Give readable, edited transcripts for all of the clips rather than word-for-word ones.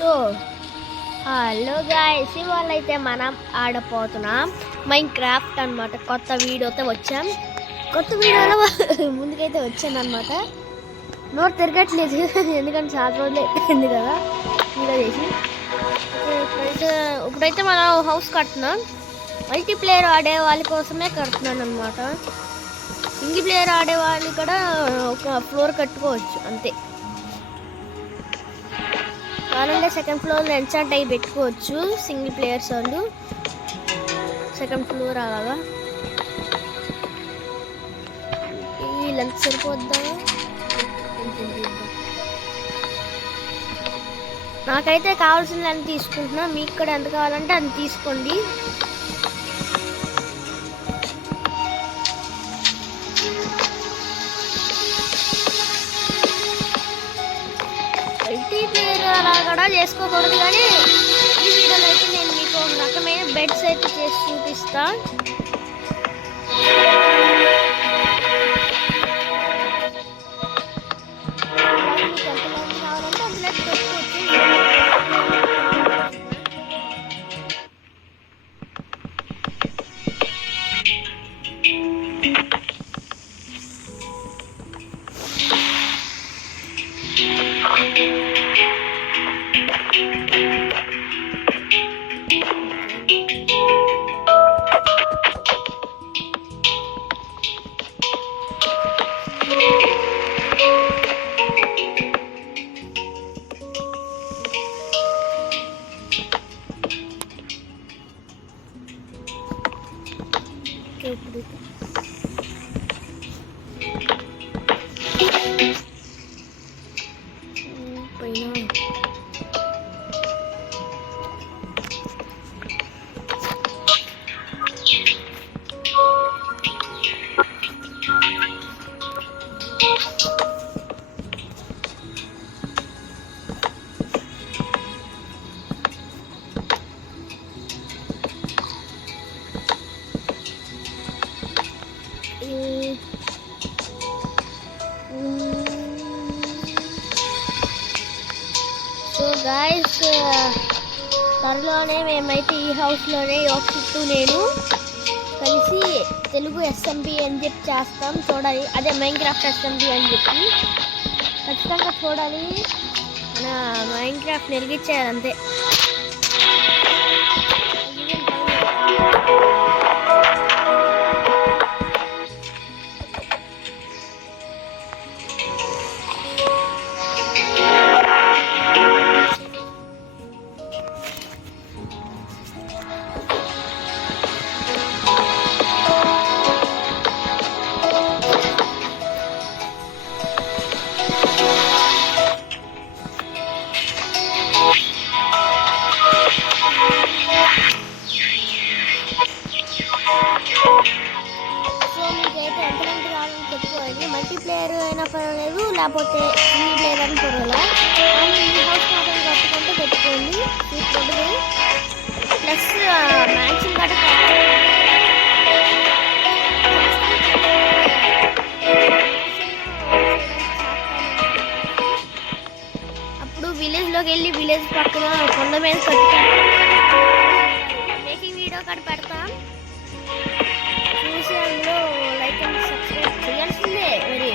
So hello guys, ఇవాళ అయితే మనం ఆడపోతున్నాం మైన్క్రాఫ్ట్ అనమాట. కొత్త వీడియోతో వచ్చాం. కొత్త వీడియోలో ముందుకైతే వచ్చాను అనమాట. నోట్ తిరగట్లేదు ఎందుకంటే చాలా రోజులు అయిపోయింది కదా వీడియో చేసి. ఇప్పుడైతే మనం హౌస్ కడుతున్నాం. మల్టీప్లేయర్ ఆడే వాళ్ళ కోసమే కడుతున్నాను అనమాట. సింగిల్ ప్లేయర్ ఆడే వాళ్ళు కూడా ఒక ఫ్లోర్ కట్టుకోవచ్చు అంతే. కావాలంటే సెకండ్ ఫ్లోర్లో ఎన్చాంట్ అయ్యి పెట్టుకోవచ్చు సింగిల్ ప్లేయర్స్ వాళ్ళు. సెకండ్ ఫ్లోర్ అలాగా వీళ్ళంత సరిపోద్దా? నాకైతే కావాల్సింది అని తీసుకుంటున్నా. మీకు కూడా ఎంత కావాలంటే అది తీసుకోండి. అలా కూడా చేసుకోకూడదు, కానీ ఈ వీడియోలో అయితే నేను మీకు ఒక రకమైన బెడ్స్ అయితే చేసి చూపిస్తా. కావాలంటే అందులో పెట్టుకోవచ్చు. సో గాయస్, త్వరలోనే మేమైతే ఈ హౌస్లోనే చుట్టూ నేను కలిసి తెలుగు ఎస్ఎంబి అని చెప్పి చేస్తాం. చూడాలి, అదే మైన్క్రాఫ్ట్ ఎస్ఎంబి అని చెప్పి ఖచ్చితంగా చూడాలి. మన మైన్క్రాఫ్ట్ వెలిగించేయాలి అంతే. మల్టీప్లేయర్ అయినా పర్వాలేదు, లేకపోతే సింగిల్ ప్లేయర్ అని పర్వాలేదు. కానీ ఈ హౌస్ మాత్రం కట్టుకుంటే పెట్టుకోండి. ప్లస్ మ్యాచింగ్ గట్ట అప్పుడు విలేజ్లోకి వెళ్ళి విలేజ్ పక్కన కొండ మీద కట్టుకుంటాం. మేకింగ్ వీడియో కాడ పెడతాం, చూసి అందులో లైక్ అండ్ సబ్స్క్రైబ్ చేయాల్సిందే. మరి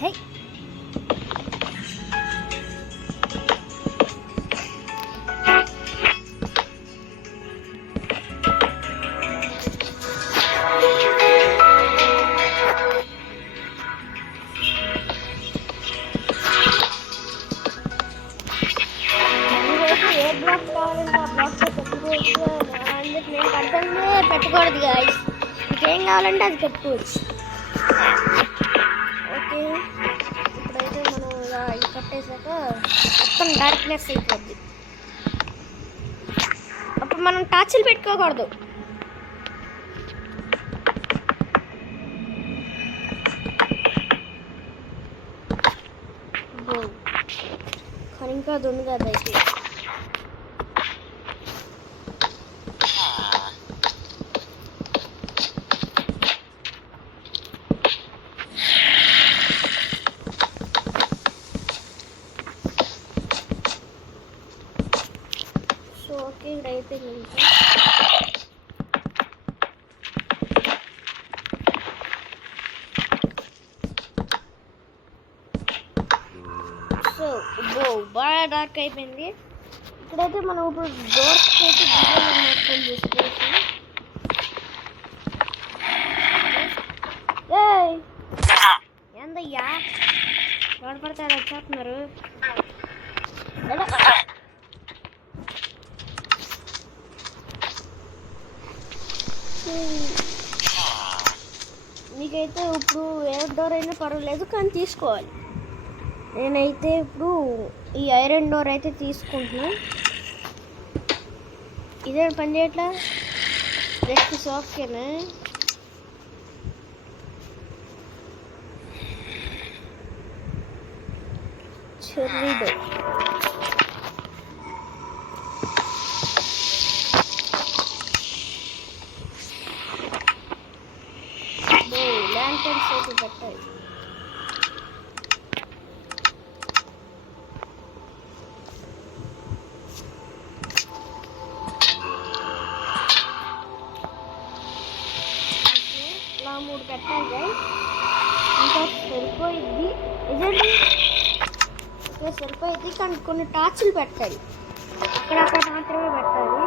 hey. అందుకు నేను కట్టంగా పెట్టకూడదు గాయస్. మీకేం కావాలంటే అది పెట్టుకోవచ్చు. ఓకే, ఇప్పుడైతే మనం ఇలా ఇది కట్టేసాక మొత్తం డార్క్నెస్ అయిపోద్ది. అప్పుడు మనం టార్చ్లు పెట్టుకోకూడదు. కానీ ఇంకా అది ఉంది కదా అయితే. సో ఓకే, ఇక్కడ అయిపోయింది. సో బాగా డార్క్ అయిపోయింది. ఇక్కడైతే మనం ఇప్పుడు డోర్స్ అయితే మార్పులు చేసుకోవచ్చు. ఏందయ్యా ఎవరు పడతారు వచ్చేస్తున్నారు. మీకైతే ఇప్పుడు ఏ డోర్ అయినా పర్వాలేదు కానీ తీసుకోవాలి. నేనైతే ఇప్పుడు ఈ ఐరన్ డోర్ అయితే తీసుకుంటున్నా. ఇదే పని చేయట్లా, జస్ట్ సాఫ్ట్వేర్నా. Cherry door. ల్యాంటర్న్స్ అయితే పెట్టాలి. ఇలా 3 పెట్టాలి. ఇంకా సరిపోయిద్ది. ఇదండి ఓకే సరిపోయిద్ది, కానీ కొన్ని టార్చ్లు పెట్టాలి. అక్కడక్కడ మాత్రమే పెట్టాలి.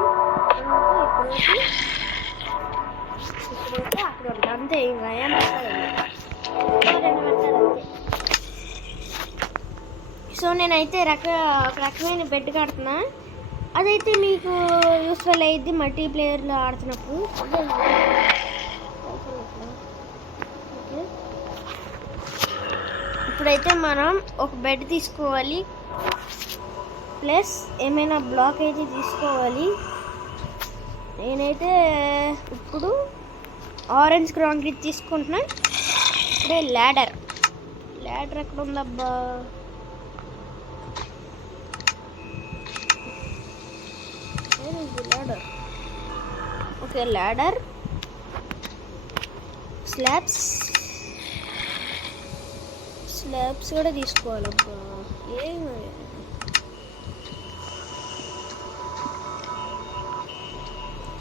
ఇక్కడైతే అక్కడ ఉంటుంది అంతే. ఇంకా ఏం పెట్టాలి, 2 పెట్టాలి అంతే. సో నేనైతే ఒక రకమైన బెడ్ కడుతున్నా. అదైతే మీకు యూస్ఫుల్ అయ్యిద్ది మల్టీప్లేయర్లో ఆడుతున్నప్పుడు. ఇప్పుడైతే మనం ఒక బెడ్ తీసుకోవాలి, ప్లస్ ఏమైనా బ్లాక్ అయితే తీసుకోవాలి. నేనైతే ఇప్పుడు ఆరెంజ్ కాంక్రీట్ తీసుకుంటున్నా. ఇప్పుడే ల్యాడర్ ఎక్కడ ఉందబ్బా? ladder. Okay, ladder, slabs కూడా తీసుకోవాలబ్బా. ఏమి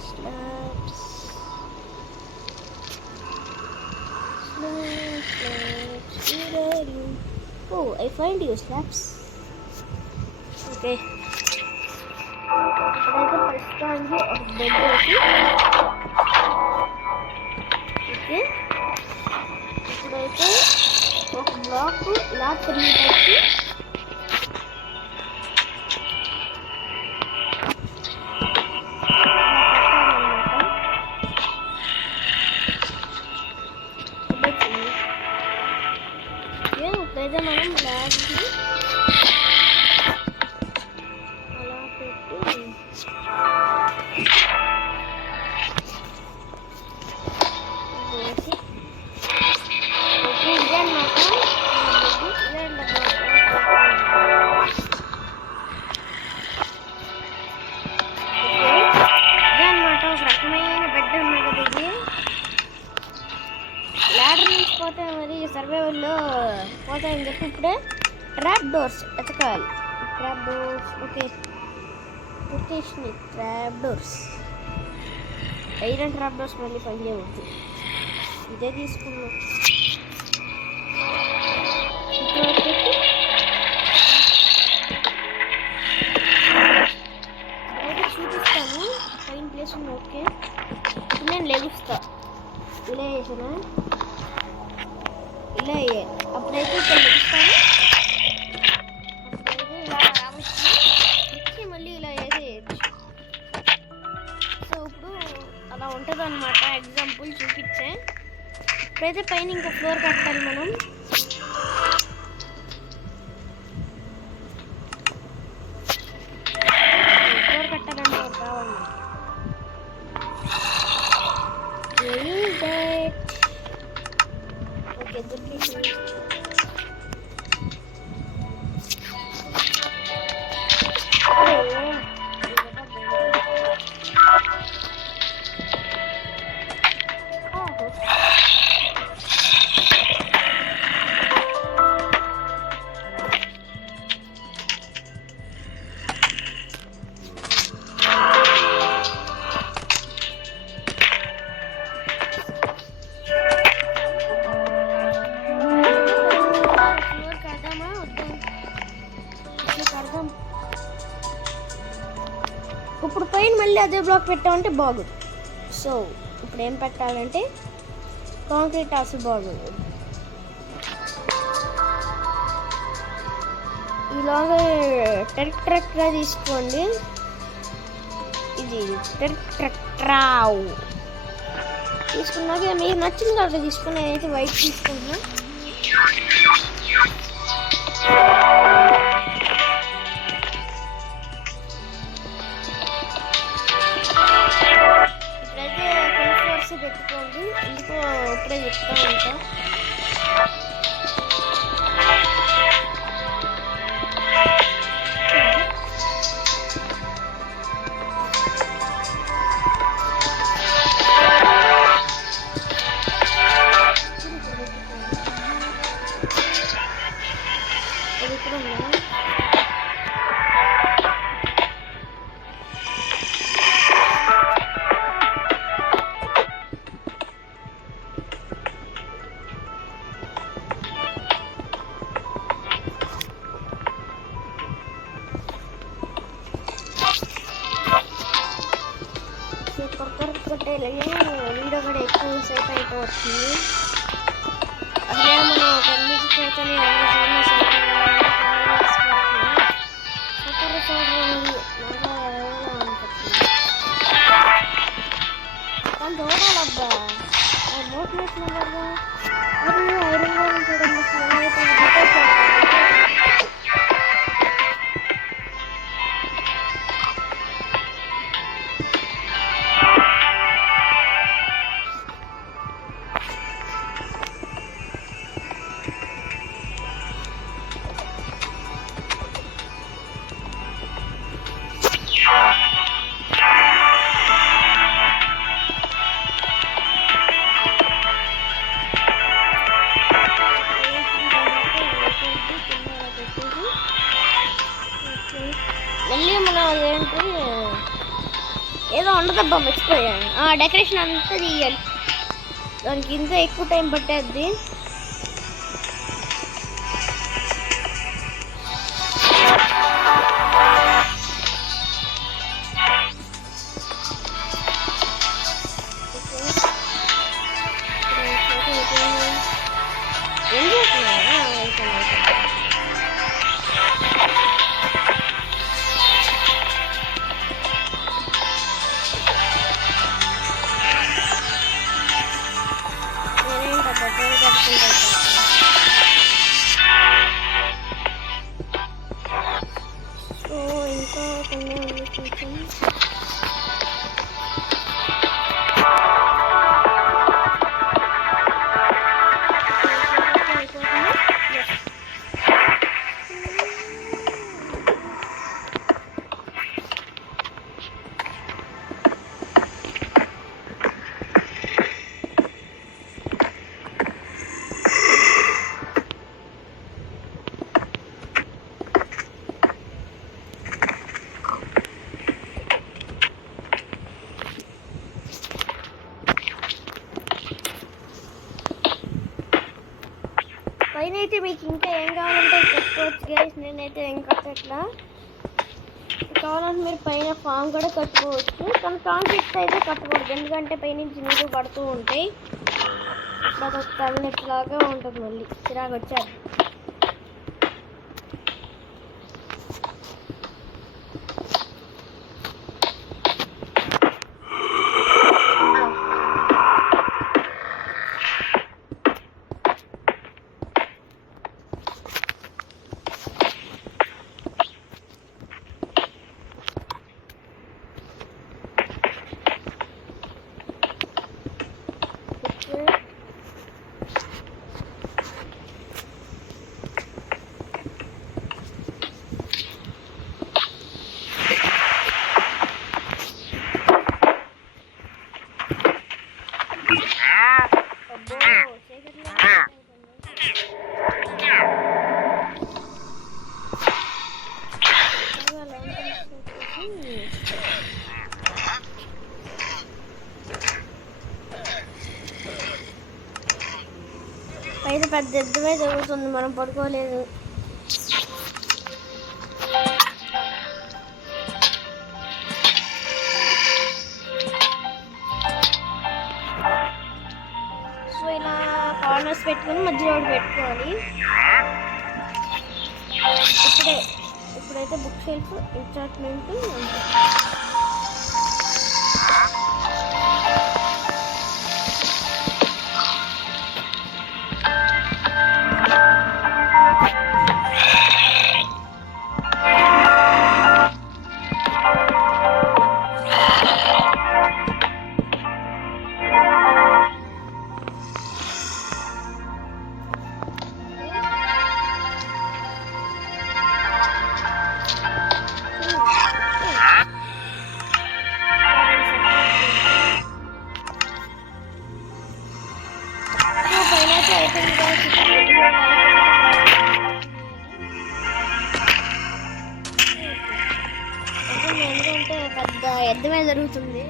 slabs. Oh, I find you slabs. Okay. ఇప్పుడైతే ప్రస్తుతానికి ఒక బెడ్ వేసి ఓకే. ఇప్పుడైతే ఒక బ్లాక్ ఇలా తిరిగి పెట్టి ఇప్పుడైతే మనం బ్లాక్కి అలా పెట్టి ఇదన్నమాట ఒక రకమైన బెడ్ అన్నమాట. ఇది ల్యాడర్ నుంచి పోతే మరి సర్వైవల్లో పోతాయని చెప్పి ఇప్పుడే ట్రాప్ డోర్స్ ఎతకాలి. Trap doors okay location trap doors, iron trap doors మళ్ళీ పనిచేయవద్దు. ఇదే తీసుకున్నాం. అయితే చూపిస్తాను పైన ప్లేస్ ఉంది. ఓకే నేను లెగుస్తా. ఇలా వేసానా, ఇలా వేయాలి. అప్పుడైతే ఇక్కడ లెగుస్తాను. అప్పుడైతే ఇలా రావచ్చు, వచ్చి మళ్ళీ ఇలా వేసేయచ్చు. ఇప్పుడైతే పైన ఇంకా ఫ్లోర్ కట్టాలి మనం. ఫ్లోర్ కట్టాలంటే కావాలి. ఓకే దొరికేసింది. ఇప్పుడు పైన మళ్ళీ అదే బ్లాక్ పెట్టామంటే బాగుంది. సో ఇప్పుడు ఏం పెట్టాలంటే కాంక్రీట్ అసలు బాగుంది. ఇలాగే ట్రక్గా తీసుకోండి. ఇది ట్రావ్ తీసుకున్నాక మీకు నచ్చిన కలర్ తీసుకుని నేనైతే వైట్ తీసుకుంటున్నా. ఇప్పుడైతే కొన్ని ఫ్లోర్స్ పెట్టుకోండి. ఎందుకో ఇప్పుడే చెప్తా ఉంటా. వీడియో కూడా ఎక్కువ సేపు అయిపోతుంది. అసలే మనం కన్నిటితోనే కానీ చూడాలబ్బా మోటివేషన్ వల్ల ఐరన్ చూడండి. మళ్ళీ మనం ఏంటి ఏదో ఉండదబ్బా మర్చిపోయాను. డెకరేషన్ అంతా తీయాలి. దానికి ఇంకా ఎక్కువ టైం పట్టేద్ది. ఏం చేస్తున్నా సో ఇంకా కొన్ని కొంచెం పైన అయితే మీకు ఇంకా ఏం కావాలంటే కట్టుకోవచ్చు గైస్. నేనైతే ఏం కట్టట్లా. కావాలంటే మీరు పైన ఫామ్ కూడా కట్టుకోవచ్చు. కానీ కాంక్రీట్ అయితే కట్టకూడదు, ఎందుకంటే పైనుంచి నీరు పడుతూ ఉంటాయి. అదొక తలనొప్పిలాగా ఉంటుంది. మళ్ళీ చిరాకు వచ్చారు. పెద్ద ఎద్దుమే జరుగుతుంది, మనం పడుకోలేదు. సో ఇలా కార్నర్స్ పెట్టుకొని మధ్యలో ఒకటి పెట్టుకోవాలి. ఇప్పుడైతే బుక్ షెల్ఫ్ ఎంచార్ట్మెంట్ ఎందుకంటే పెద్ద యుద్ధమే జరుగుతుంది.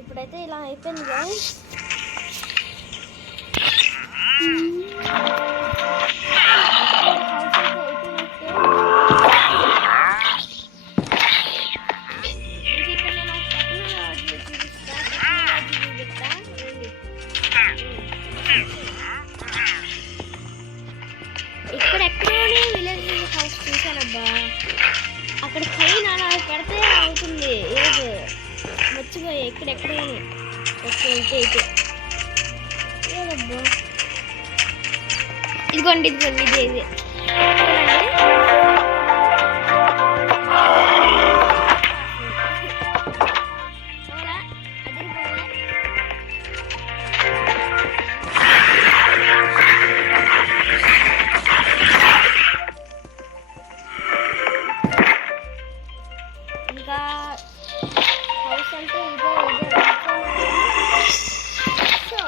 ఇప్పుడైతే ఇలా అయిపోయింది గైస్. ఇక్కడెక్కడోనే విలేజ్ హౌస్ చూసానబ్బా, అక్కడ పైన పెడితే అవుతుంది. ఏదో మర్చిపోయా ఇక్కడెక్కడోనే. ఓకే అయితే ఏదబ్బా, ఇదిగోండి ఇదే చూడండి. ఇంకా హౌస్ అంటే ఇదే సో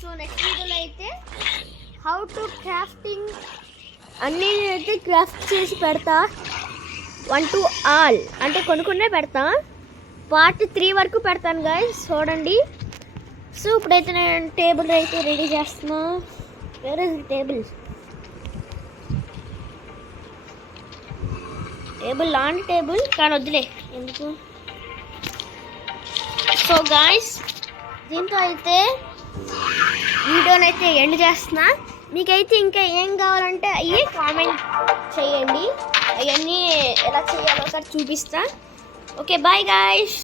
సో నెక్స్ట్ వీడియోలో అయితే హౌ టు క్రాఫ్టింగ్ అన్నీ అయితే క్రాఫ్ట్ చేసి పెడతా. 1 to all అంటే కొనుక్కునే పెడతా. పార్ట్ 3 వరకు పెడతాను గైస్, చూడండి. సో ఇప్పుడైతే నేను టేబుల్ అయితే రెడీ చేస్తున్నా. వేర్ ఇస్ టేబుల్ లాంటి టేబుల్ కానీ వద్దులే ఎందుకు. సో గాయ్స్ దీంతో అయితే వీడియోని అయితే ఎండ్ చేస్తున్నా. మీకైతే ఇంకా ఏం కావాలంటే అవి కామెంట్ చేయండి, అవన్నీ ఎలా చేయాలో ఒకసారి చూపిస్తా. Okay bye guys.